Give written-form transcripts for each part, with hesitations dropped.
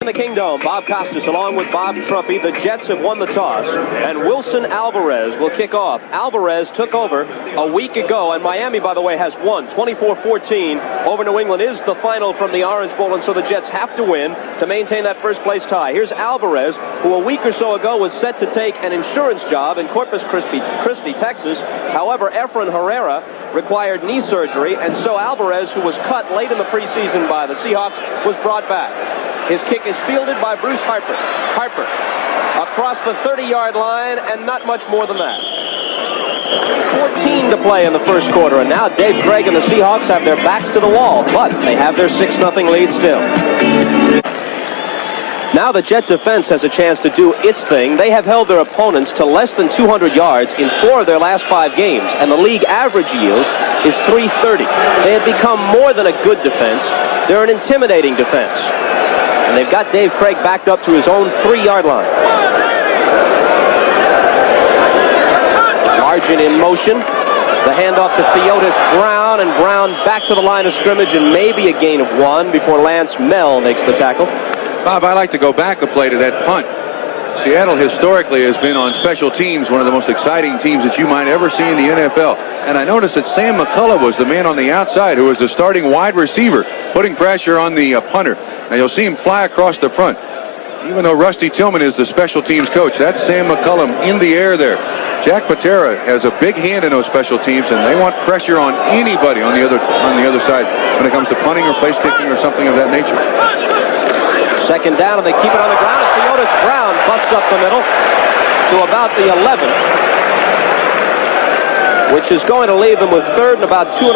In the Kingdome, Bob Costas along with Bob Trumpy. The Jets have won the toss, and Wilson Alvarez will kick off. Alvarez took over a week ago, and Miami, by the way, has won 24-14 over New England. Is the final from the Orange Bowl, and so the Jets have to win to maintain that first-place tie. Here's Alvarez, who a week or so ago was set to take an insurance job in Corpus Christi, Texas. However, Efren Herrera required knee surgery, and so Alvarez, who was cut late in the preseason by the Seahawks, was brought back. His kick is fielded by Bruce Harper. Across the 30-yard line, and not much more than that. 14 to play in the first quarter, and now Dave Craig and the Seahawks have their backs to the wall, but they have their 6-0 lead still. Now the Jet defense has a chance to do its thing. They have held their opponents to less than 200 yards in 4 of their last 5 games, and the league average yield is 330. They have become more than a good defense. They're an intimidating defense. And they've got Dave Craig backed up to his own 3-yard line. Margin in motion. The handoff to Theotis Brown, and Brown back to the line of scrimmage, and maybe a gain of 1 before Lance Mel makes the tackle. Bob, I like to go back a play to that punt. Seattle historically has been on special teams one of the most exciting teams that you might ever see in the NFL. And I noticed that Sam McCullough was the man on the outside who was the starting wide receiver, putting pressure on the punter. Now you'll see him fly across the front. Even though Rusty Tillman is the special teams coach, that's Sam McCullough in the air there. Jack Patera has a big hand in those special teams, and they want pressure on anybody on the other side when it comes to punting or place kicking or something of that nature. Second down, and they keep it on the ground. And Theotis Brown busts up the middle to about the 11, which is going to leave them with 3rd and about 2.5.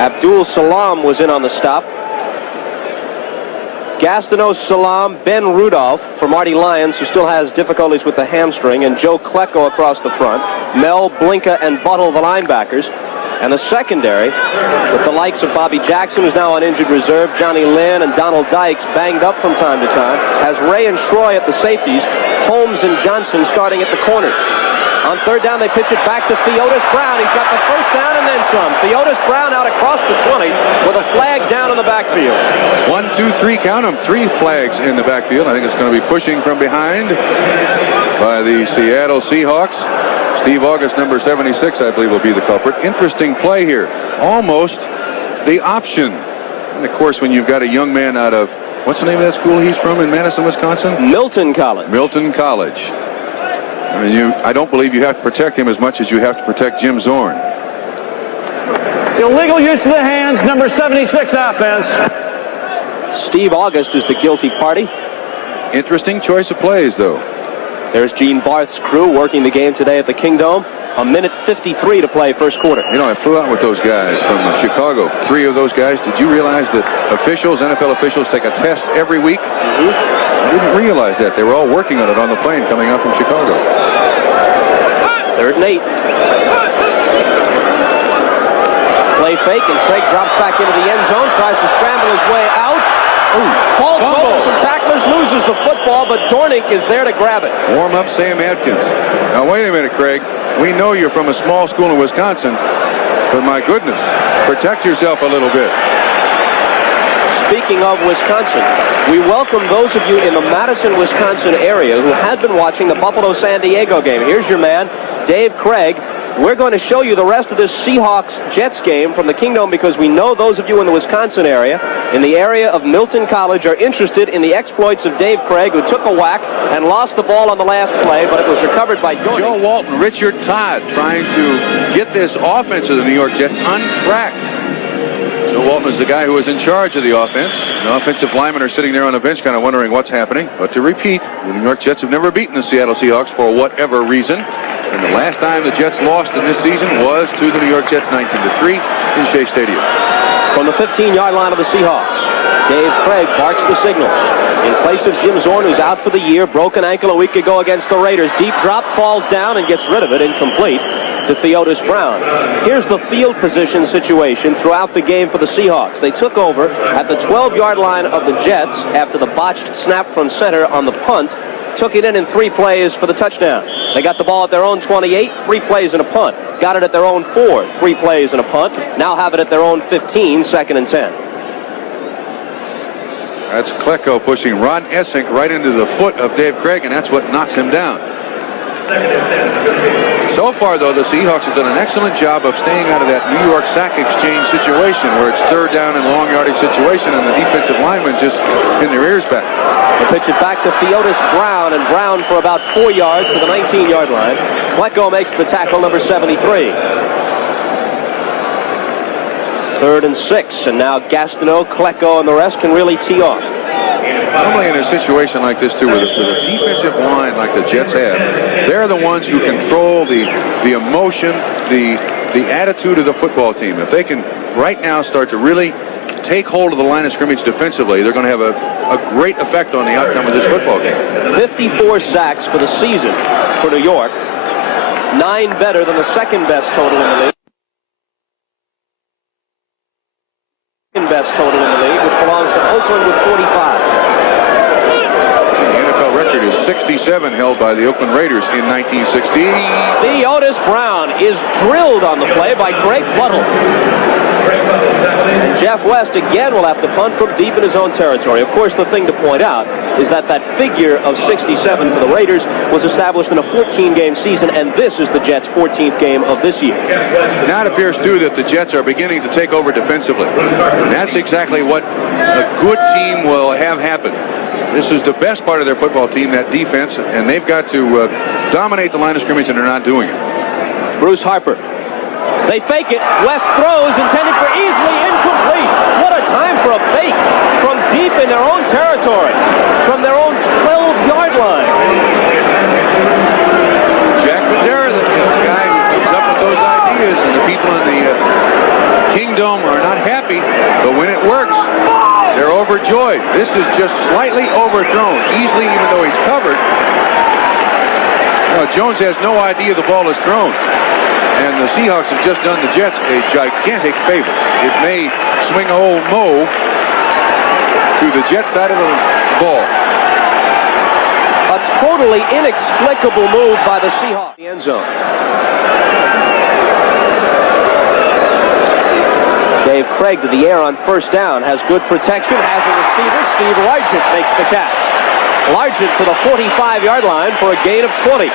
Abdul Salam was in on the stop. Gastineau Salam, Ben Rudolph for Marty Lyons, who still has difficulties with the hamstring, and Joe Klecko across the front. Mel, Blinka, and Buttle, the linebackers. And the secondary, with the likes of Bobby Jackson, who's now on injured reserve, Johnny Lynn and Donald Dykes banged up from time to time, has Ray and Schroy at the safeties, Holmes and Johnson starting at the corners. On 3rd down, they pitch it back to Theotis Brown. He's got the first down and then some. Theotis Brown out across the 20 with a flag down in the backfield. 1, 2, 3, count them. 3 flags in the backfield. I think it's going to be pushing from behind by the Seattle Seahawks. Steve August, number 76, I believe, will be the culprit. Interesting play here. Almost the option. And, of course, when you've got a young man out of, what's the name of that school he's from in Madison, Wisconsin? Milton College. Milton College. I mean, I don't believe you have to protect him as much as you have to protect Jim Zorn. Illegal use of the hands, number 76 offense. Steve August is the guilty party. Interesting choice of plays, though. There's Gene Barth's crew working the game today at the Kingdome. 1:53 to play first quarter. You know, I flew out with those guys from Chicago. 3 of those guys. Did you realize that officials, NFL officials, take a test every week? I didn't realize that. They were all working on it on the plane coming out from Chicago. 3rd and 8. Play fake, and Craig drops back into the end zone, tries to scramble his way out. Falls over some tacklers, loses the football, but Dornick is there to grab it. Warm up Sam Adkins. Now, wait a minute, Craig. We know you're from a small school in Wisconsin, but my goodness, protect yourself a little bit. Speaking of Wisconsin, we welcome those of you in the Madison, Wisconsin area who had been watching the Buffalo-San Diego game. Here's your man, Dave Craig. We're going to show you the rest of this Seahawks-Jets game from the Kingdome because we know those of you in the Wisconsin area, in the area of Milton College, are interested in the exploits of Dave Craig, who took a whack and lost the ball on the last play, but it was recovered by Dornick. Joe Walton, Richard Todd trying to get this offense of the New York Jets uncracked. Joe Walton is the guy who was in charge of the offense. The offensive linemen are sitting there on the bench kind of wondering what's happening. But to repeat, the New York Jets have never beaten the Seattle Seahawks for whatever reason. And the last time the Jets lost in this season was to the New York Jets 19-3 in Shea Stadium. From the 15-yard line of the Seahawks, Dave Craig barks the signal. In place of Jim Zorn, who's out for the year, broken ankle a week ago against the Raiders. Deep drop, falls down and gets rid of it, incomplete to Theotis Brown. Here's the field position situation throughout the game for the Seahawks. They took over at the 12-yard line of the Jets after the botched snap from center on the punt. Took it in 3 plays for the touchdown. They got the ball at their own 28, 3 plays and a punt. Got it at their own 4, 3 plays and a punt. Now have it at their own 15, 2nd and 10. That's Klecko pushing Ron Essink right into the foot of Dave Craig, and that's what knocks him down. So far, though, the Seahawks have done an excellent job of staying out of that New York sack exchange situation where it's third down and long yardage situation, and the defensive linemen just in their ears back. They pitch it back to Theodis Brown, and Brown for about 4 yards to the 19-yard line. Klecko makes the tackle, number 73. 3rd and 6, and now Gastineau, Klecko, and the rest can really tee off. Normally in a situation like this, too, with a defensive line like the Jets have, they're the ones who control the emotion, the attitude of the football team. If they can right now start to really take hold of the line of scrimmage defensively, they're going to have a great effect on the outcome of this football game. 54 sacks for the season for New York. 9 better than the second best total in the league. Best total in the league, which belongs to Oakland with 45. The NFL record is 67, held by the Oakland Raiders in 1960. Theodis Brown is drilled on the play by Greg Buttle. And Jeff West again will have to punt from deep in his own territory. Of course, the thing to point out is that that figure of 67 for the Raiders was established in a 14-game season, and this is the Jets' 14th game of this year. Now it appears, too, that the Jets are beginning to take over defensively. And that's exactly what a good team will have happen. This is the best part of their football team, that defense, and they've got to dominate the line of scrimmage, and they're not doing it. Bruce Harper. They fake it. West throws, intended for easily incomplete. What a time for a fake from deep in their own territory, from their own 12-yard line. Jack Patera, the guy who comes up with those ideas, and the people in the Kingdome are not happy, but when it works, they're overjoyed. This is just slightly overthrown, easily, even though he's covered. Well, Jones has no idea the ball is thrown. And the Seahawks have just done the Jets a gigantic favor. It may swing old Mo to the Jet side of the ball. A totally inexplicable move by the Seahawks. The end zone. Dave Craig to the air on first down. Has good protection. Has a receiver. Steve Largent makes the catch. Largent to the 45-yard line for a gain of 20.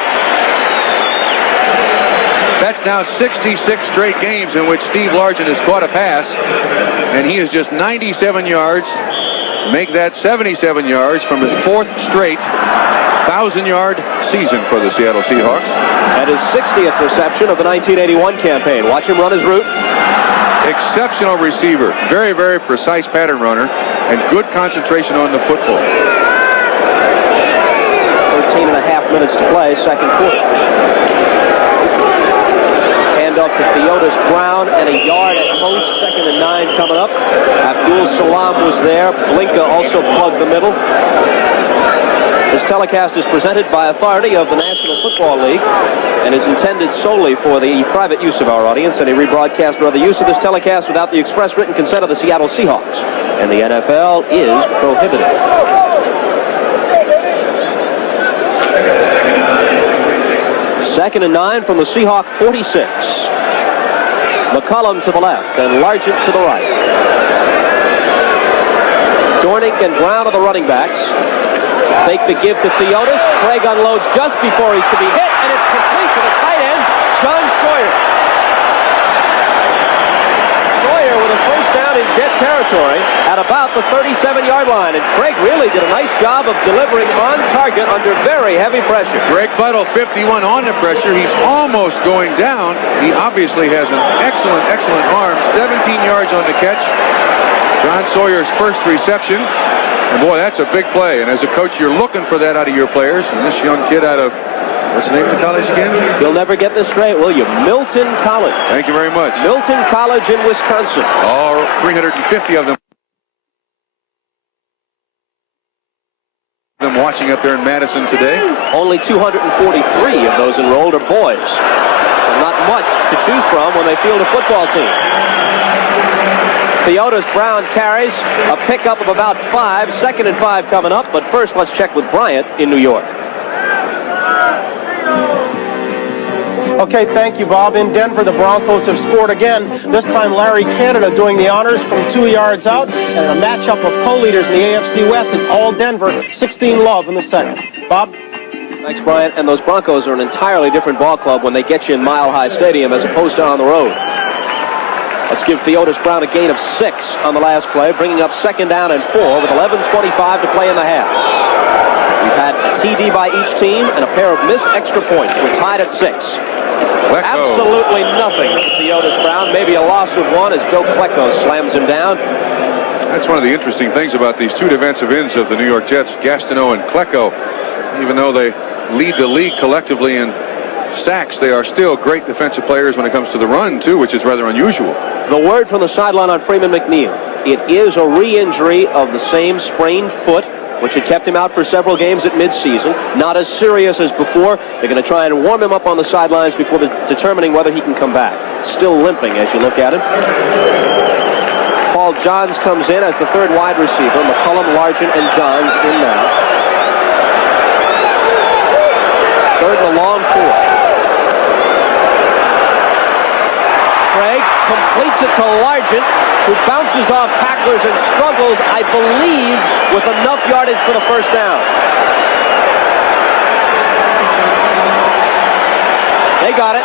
That's now 66 straight games in which Steve Largent has caught a pass, and he is just 97 yards. Make that 77 yards from his 4th straight 1,000-yard season for the Seattle Seahawks. And his 60th reception of the 1981 campaign. Watch him run his route. Exceptional receiver. Very, very precise pattern runner, and good concentration on the football. 13 and a half minutes to play, second quarter. Up to Theodis Brown, and a yard at most. 2nd and 9 coming up. Abdul Salam was there. Blinka also plugged the middle. This telecast is presented by authority of the National Football League and is intended solely for the private use of our audience. Any rebroadcast or other use of this telecast without the express written consent of the Seattle Seahawks and the NFL is prohibited. Second and 9 from the Seahawk 46. McCollum to the left and Largent to the right. Dornick and Brown are the running backs. Fake the give to Theodis. Craig unloads just before he's to be hit, and it's complete to the tight end, John Sawyer. Sawyer with a first down in Jet territory at about the 37-yard line, and Craig really did a nice job of delivering on target under very heavy pressure. Greg Buttle, 51 on the pressure. He's almost going down. He obviously has an excellent, excellent arm. 17 yards on the catch. John Sawyer's first reception. And boy, that's a big play. And as a coach, you're looking for that out of your players. And this young kid out of, what's the name of the college again? You'll never get this straight, will you? Milton College. Thank you very much. Milton College in Wisconsin. All 350 of them. Watching up there in Madison today. Only 243 of those enrolled are boys. So not much to choose from when they field a football team. Theodis Brown carries a pickup of about 5. 2nd and 5 coming up, but first let's check with Bryant in New York. Okay, thank you, Bob. In Denver, the Broncos have scored again. This time, Larry Canada doing the honors from 2 yards out. And a matchup of co-leaders in the AFC West. It's all Denver, 16-love in the second. Bob? Thanks, Brian. And those Broncos are an entirely different ball club when they get you in Mile High Stadium as opposed to on the road. Let's give Theodis Brown a gain of 6 on the last play, bringing up 2nd down and 4 with 11:25 to play in the half. We've had a TD by each team and a pair of missed extra points. We're tied at 6. Absolutely nothing for Theodis Brown. Maybe a loss of 1 as Joe Klecko slams him down. That's one of the interesting things about these two defensive ends of the New York Jets, Gastineau and Klecko. Even though they lead the league collectively in sacks, they are still great defensive players when it comes to the run, too, which is rather unusual. The word from the sideline on Freeman McNeil. It is a re-injury of the same sprained foot, which had kept him out for several games at midseason. Not as serious as before. They're going to try and warm him up on the sidelines before determining whether he can come back. Still limping as you look at him. Paul Johns comes in as the third wide receiver. McCullum, Largent, and Johns in now. Third and a long 4. Craig completes it to Largent, who bounces off tacklers and struggles, I believe, with enough yardage for the first down. They got it.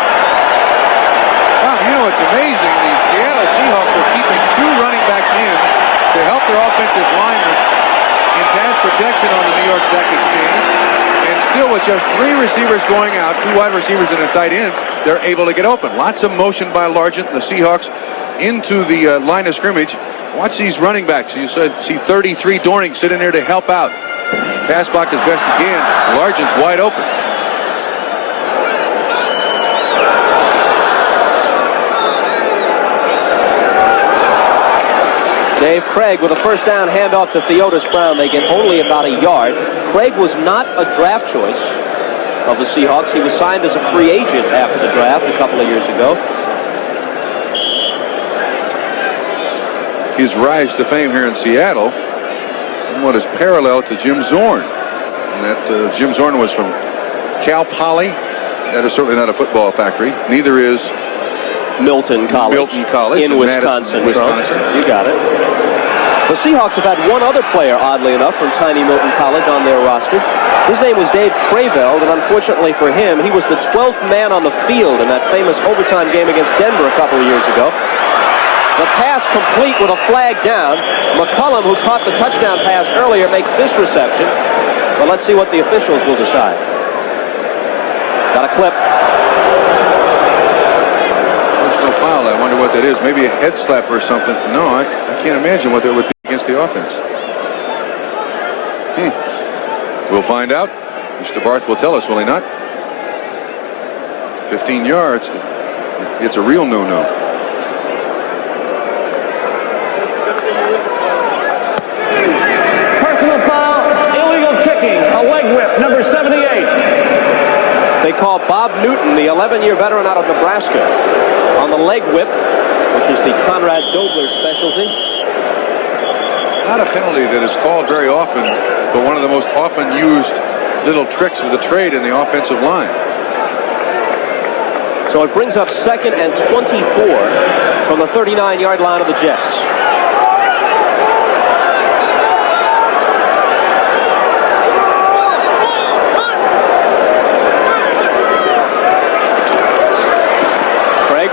Wow, you know, it's amazing. The Seattle Seahawks are keeping 2 running backs in to help their offensive linemen in pass protection on the New York Sack Exchange. And still with just 3 receivers going out, 2 wide receivers and a tight end, they're able to get open. Lots of motion by Largent and the Seahawks into the line of scrimmage. Watch these running backs. You see 33 Dorning sitting there to help out. Pass block as best he can. Largent's wide open. Dave Craig with a first down handoff to Theodis Brown. They get only about a yard. Craig was not a draft choice of the Seahawks. He was signed as a free agent after the draft a couple of years ago. His rise to fame here in Seattle, what is parallel to Jim Zorn. And that Jim Zorn was from Cal Poly. That is certainly not a football factory. Neither is Milton College in Wisconsin. You got it. The Seahawks have had one other player, oddly enough, from tiny Milton College on their roster. His name was Dave Craveld, and unfortunately for him, he was the 12th man on the field in that famous overtime game against Denver a couple of years ago. The pass complete with a flag down. McCullum, who caught the touchdown pass earlier, makes this reception. But let's see what the officials will decide. Got a clip. Foul. I wonder what that is. Maybe a head slap or something. No, I can't imagine what that would be against the offense. We'll find out. Mr. Barth will tell us, will he not? 15 yards. It's a real no-no. Personal foul, illegal kicking, a leg whip, number 78. They call Bob Newton, the 11-year veteran out of Nebraska, on the leg whip, which is the Conrad Dobler specialty. Not a penalty that is called very often, but one of the most often used little tricks of the trade in the offensive line. So it brings up 2nd and 24 from the 39-yard line of the Jets.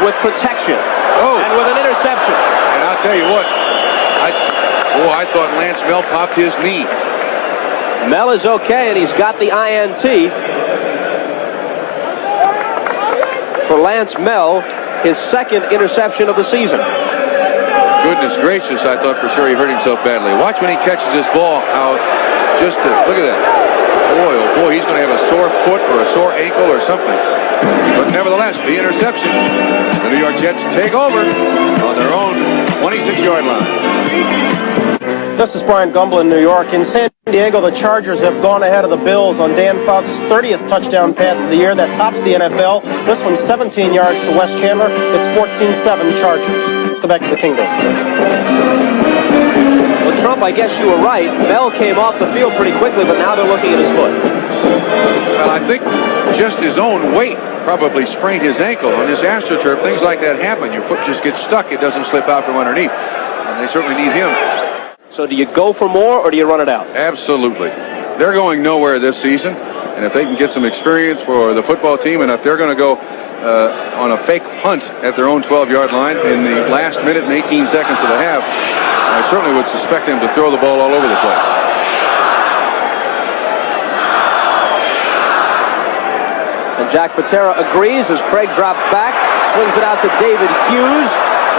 With protection. And with an interception. And I'll tell you what, I thought Lance Mel popped his knee. Mel is okay, and he's got the INT. For Lance Mel, his 2nd interception of the season. Goodness gracious, I thought for sure he hurt himself badly. Watch when he catches this ball out. Look at that. Boy, oh boy, he's going to have a sore foot or a sore ankle or something. But nevertheless, the interception. The New York Jets take over on their own 26-yard line. This is Brian Gumble in New York. In San Diego, the Chargers have gone ahead of the Bills on Dan Fouts' 30th touchdown pass of the year. That tops the NFL. This one's 17 yards to Wes Chandler. It's 14-7 Chargers. Let's go back to the Kingdome. Well, Trump, I guess you were right. Mel came off the field pretty quickly, but now they're looking at his foot. Well, I think just his own weight probably sprained his ankle. On this AstroTurf, things like that happen. Your foot just gets stuck. It doesn't slip out from underneath. And they certainly need him. So do you go for more or do you run it out? Absolutely. They're going nowhere this season. And if they can get some experience for the football team, and if they're going to go on a fake punt at their own 12-yard line in the last minute and 18 seconds of the half, I certainly would suspect them to throw the ball all over the place. And Jack Patera agrees as Craig drops back, swings it out to David Hughes,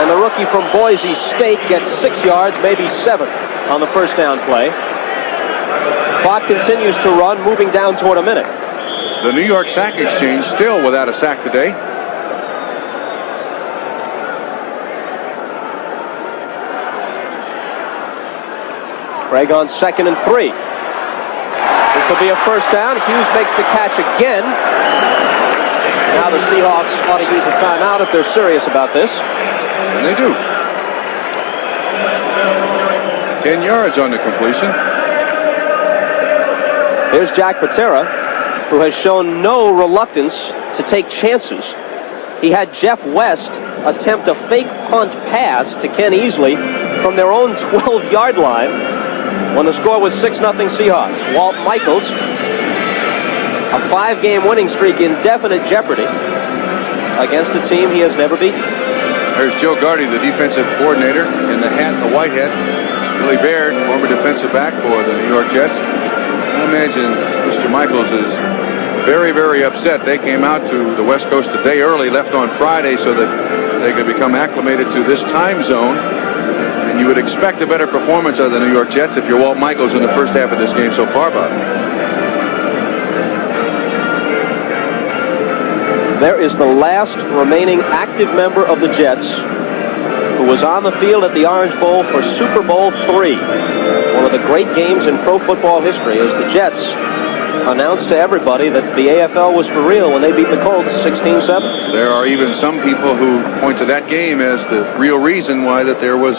and the rookie from Boise State gets 6 yards, maybe 7 on the first down play. Clock continues to run, moving down toward a minute. The New York Sack Exchange still without a sack today. Craig on 2nd and 3. This will be a first down. Hughes makes the catch again. Now the Seahawks ought to use a timeout if they're serious about this. And they do. 10 yards on the completion. Here's Jack Patera, who has shown no reluctance to take chances. He had Jeff West attempt a fake punt pass to Ken Easley from their own 12-yard line when the score was 6-0 Seahawks. Walt Michaels, a 5-game winning streak in definite jeopardy against a team he has never beaten. There's Joe Gardy, the defensive coordinator, in the hat, the white hat. Billy Baird, former defensive back for the New York Jets. I imagine Mr. Michaels is very, very upset. They came out to the West Coast a day early, left on Friday so that they could become acclimated to this time zone. And you would expect a better performance of the New York Jets if you're Walt Michaels in the first half of this game so far, Bob. There is the last remaining active member of the Jets who was on the field at the Orange Bowl for Super Bowl III. One of the great games in pro football history as the Jets announced to everybody that the AFL was for real when they beat the Colts 16-7. There are even some people who point to that game as the real reason why that there was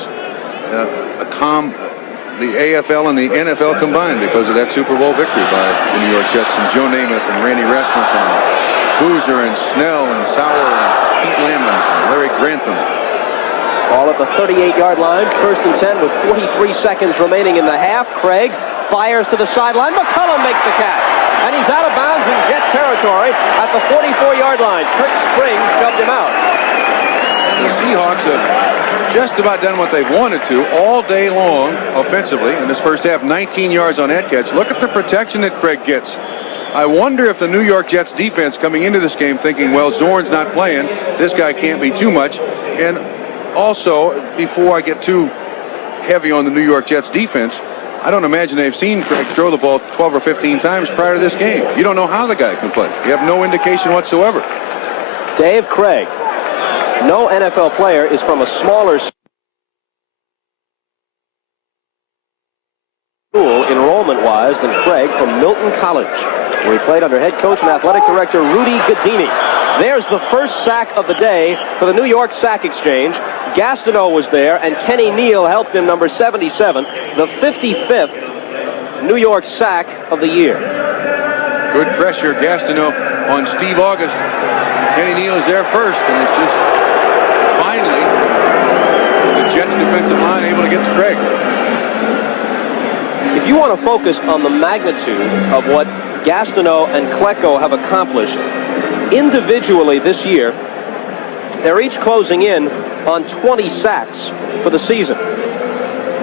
the AFL and the NFL combined, because of that Super Bowl victory by the New York Jets and Joe Namath and Randy Rasmussen and Boozer and Snell and Sauer and Pete Lamlin and Larry Grantham. Ball at the 38-yard line, 1st and 10 with 43 seconds remaining in the half. Craig fires to the sideline. McCullum makes the catch. And he's out of bounds in Jet territory at the 44-yard line. Kirk Springs shoved him out. The Seahawks have just about done what they've wanted to all day long offensively. In this first half, 19 yards on that catch. Look at the protection that Craig gets. I wonder if the New York Jets defense coming into this game thinking, well, Zorn's not playing, this guy can't be too much. And also, before I get too heavy on the New York Jets defense, I don't imagine they've seen Craig throw the ball 12 or 15 times prior to this game. You don't know how the guy can play. You have no indication whatsoever. Dave Craig, no NFL player is from a smaller school enrollment-wise than Craig from Milton College, where he played under head coach and athletic director Rudy Gadini. There's the first sack of the day for the New York Sack Exchange. Gastineau was there, and Kenny Neal helped him, number 77, the 55th New York sack of the year. Good pressure, Gastineau on Steve August. Kenny Neal is there first, and it's just finally the Jets defensive line able to get to Craig. If you want to focus on the magnitude of what Gastineau and Klecko have accomplished individually this year, they're each closing in on 20 sacks for the season.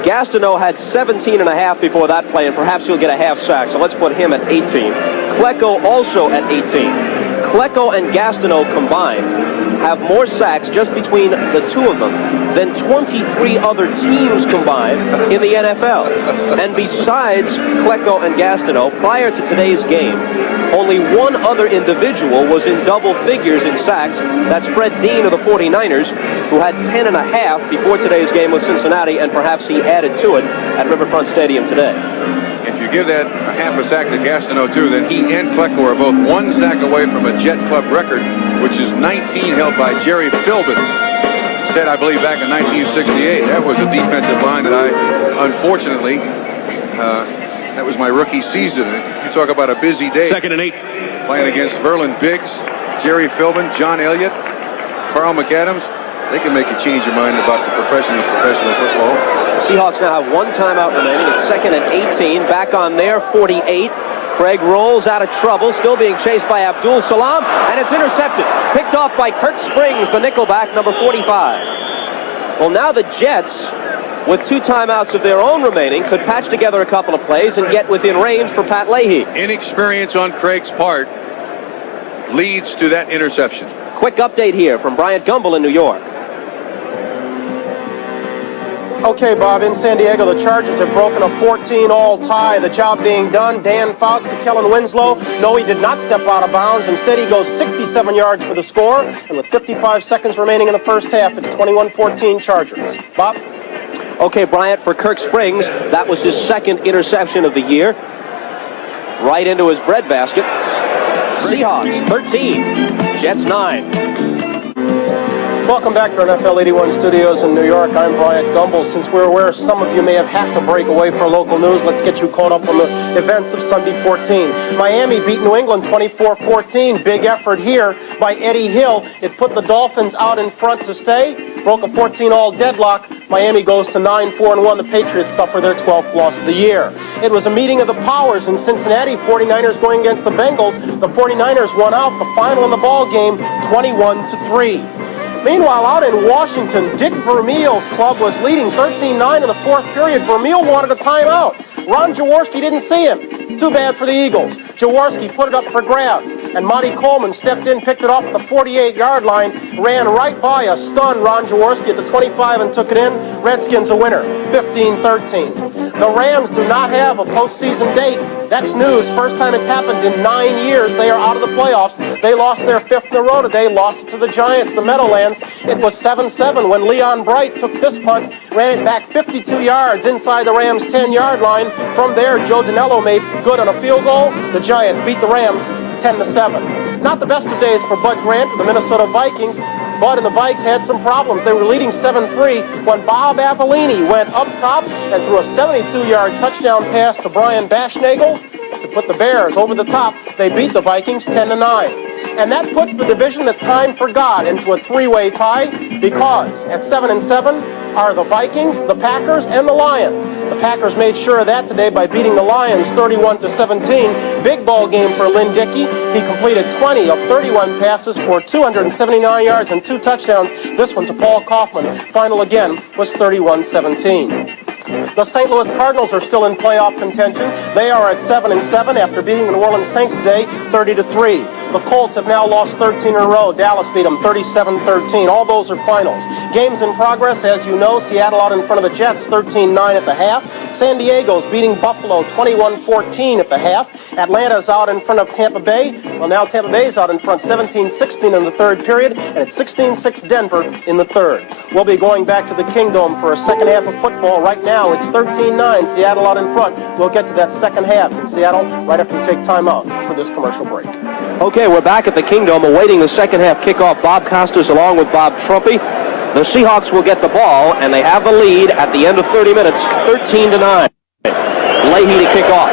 Gastineau had 17.5 before that play, and perhaps he'll get a half sack, so let's put him at 18. Klecko also at 18. Klecko and Gastineau combined have more sacks just between the two of them than 23 other teams combined in the NFL. And besides Klecko and Gastineau, prior to today's game, only one other individual was in double figures in sacks. That's Fred Dean of the 49ers, who had 10.5 before today's game with Cincinnati, and perhaps he added to it at Riverfront Stadium today. If you give that a half a sack to Gastineau, too, then he and Klecko are both one sack away from a Jet Club record, which is 19 held by Jerry Philbin. Said, I believe, back in 1968. That was a defensive line that I, unfortunately, that was my rookie season. You talk about a busy day. 2nd and 8. Playing against Verlin Biggs, Jerry Philbin, John Elliott, Carl McAdams. They can make you change your mind about the professional football. Seahawks now have one timeout remaining. It's second and 18. Back on their 48. Craig rolls out of trouble, still being chased by Abdul Salam, and it's intercepted. Picked off by Kirk Springs, the nickelback, number 45. Well, now the Jets, with two timeouts of their own remaining, could patch together a couple of plays and get within range for Pat Leahy. Inexperience on Craig's part leads to that interception. Quick update here from Bryant Gumbel in New York. Okay, Bob, in San Diego, the Chargers have broken a 14-all tie. The job being done. Dan Fouts to Kellen Winslow. No, he did not step out of bounds. Instead, he goes 67 yards for the score. And with 55 seconds remaining in the first half, it's 21-14 Chargers. Bob? Okay, Bryant, for Kirk Springs, that was his second interception of the year. Right into his breadbasket. Seahawks, 13. Jets, 9. Welcome back to our NFL 81 studios in New York. I'm Bryant Gumbel. Since we're aware some of you may have had to break away for local news, let's get you caught up on the events of Sunday 14. Miami beat New England 24-14. Big effort here by Eddie Hill. It put the Dolphins out in front to stay. Broke a 14-all deadlock. Miami goes to 9-4-1. The Patriots suffer their 12th loss of the year. It was a meeting of the powers in Cincinnati. 49ers going against the Bengals. The 49ers won out the final in the ball game 21-3. Meanwhile, out in Washington, Dick Vermeil's club was leading 13-9 in the fourth period. Vermeil wanted a timeout. Ron Jaworski didn't see him. Too bad for the Eagles. Jaworski put it up for grabs, and Monty Coleman stepped in, picked it up at the 48-yard line, ran right by a stunned Ron Jaworski at the 25 and took it in. Redskins a winner, 15-13. The Rams do not have a postseason date. That's news. First time it's happened in 9 years. They are out of the playoffs. They lost their fifth in a row today, lost it to the Giants, the Meadowlands. It was 7-7 when Leon Bright took this punt, ran it back 52 yards inside the Rams' 10-yard line. From there, Joe Danello made good on a field goal. The Giants beat the Rams 10-7. Not the best of days for Bud Grant of the Minnesota Vikings. Bud and the Vikes had some problems. They were leading 7-3 when Bob Avellini went up top and threw a 72-yard touchdown pass to Brian Baschnagel to put the Bears over the top. They beat the Vikings 10-9. And that puts the division that time forgot into a three-way tie, because at 7-7 are the Vikings, the Packers, and the Lions. The Packers made sure of that today by beating the Lions 31-17. Big ball game for Lynn Dickey. He completed 20 of 31 passes for 279 yards and 2 touchdowns. This one to Paul Kaufman. Final again was 31-17. The St. Louis Cardinals are still in playoff contention. They are at 7-7 after beating the New Orleans Saints today 30-3. The Colts have now lost 13 in a row. Dallas beat them 37-13. All those are finals. Games in progress, as you know. Seattle out in front of the Jets 13-9 at the half. San Diego's beating Buffalo 21-14 at the half. Atlanta's out in front of Tampa Bay. Well, now Tampa Bay's out in front 17-16 in the third period, and it's 16-6 Denver in the third. We'll be going back to the Kingdome for a second half of football. Right now, it's 13-9, Seattle out in front. We'll get to that second half in Seattle right after we take time out for this commercial break. Okay, we're back at the Kingdome awaiting the second half kickoff. Bob Costas along with Bob Trumpy. The Seahawks will get the ball, and they have the lead at the end of 30 minutes, 13-9. Leahy to kick off.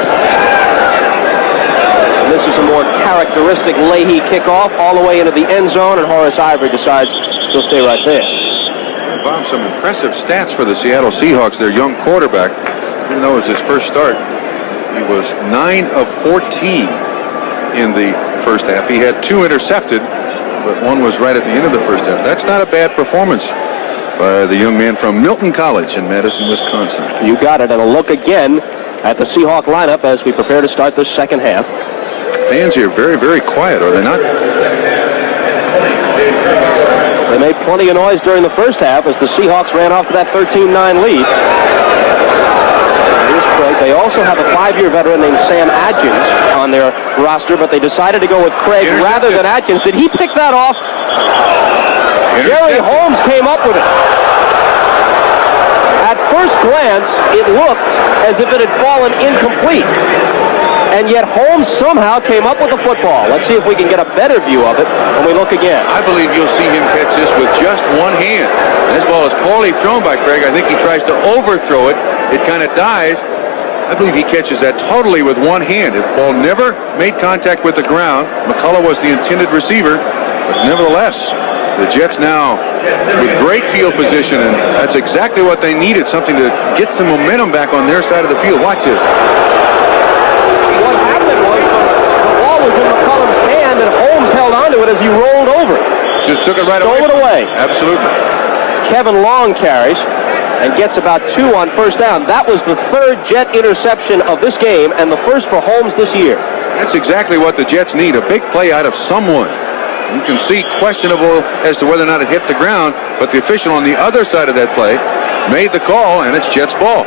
And this is a more characteristic Leahy kickoff all the way into the end zone, and Horace Ivory decides he'll stay right there. Bob, some impressive stats for the Seattle Seahawks. Their young quarterback, even though it was his first start, he was 9 of 14 in the first half. He had 2 intercepted, but one was right at the end of the first half. That's not a bad performance by the young man from Milton College in Madison, Wisconsin. You got it, and a look again at the Seahawk lineup as we prepare to start the second half. Fans here very, very quiet, are they not? They made plenty of noise during the first half as the Seahawks ran off to that 13-9 lead. Here's Craig. They also have a 5-year veteran named Sam Adkins on their roster, but they decided to go with Craig rather than Adkins. Did he pick that off? Jerry Holmes came up with it. At first glance, it looked as if it had fallen incomplete. And yet Holmes somehow came up with the football. Let's see if we can get a better view of it when we look again. I believe you'll see him catch this with just one hand. And this ball is poorly thrown by Craig. I think he tries to overthrow it. It kind of dies. I believe he catches that totally with one hand. The ball never made contact with the ground. McCullough was the intended receiver. But nevertheless, the Jets now with great field position, and that's exactly what they needed, something to get some momentum back on their side of the field. Watch this. What happened was the ball was in McCullum's hand, and Holmes held onto it as he rolled over. Just took it right away. Stole it away. Absolutely. Kevin Long carries and gets about 2 on first down. That was the 3rd Jet interception of this game and the first for Holmes this year. That's exactly what the Jets need, a big play out of someone. You can see questionable as to whether or not it hit the ground, but the official on the other side of that play made the call, and it's Jets ball.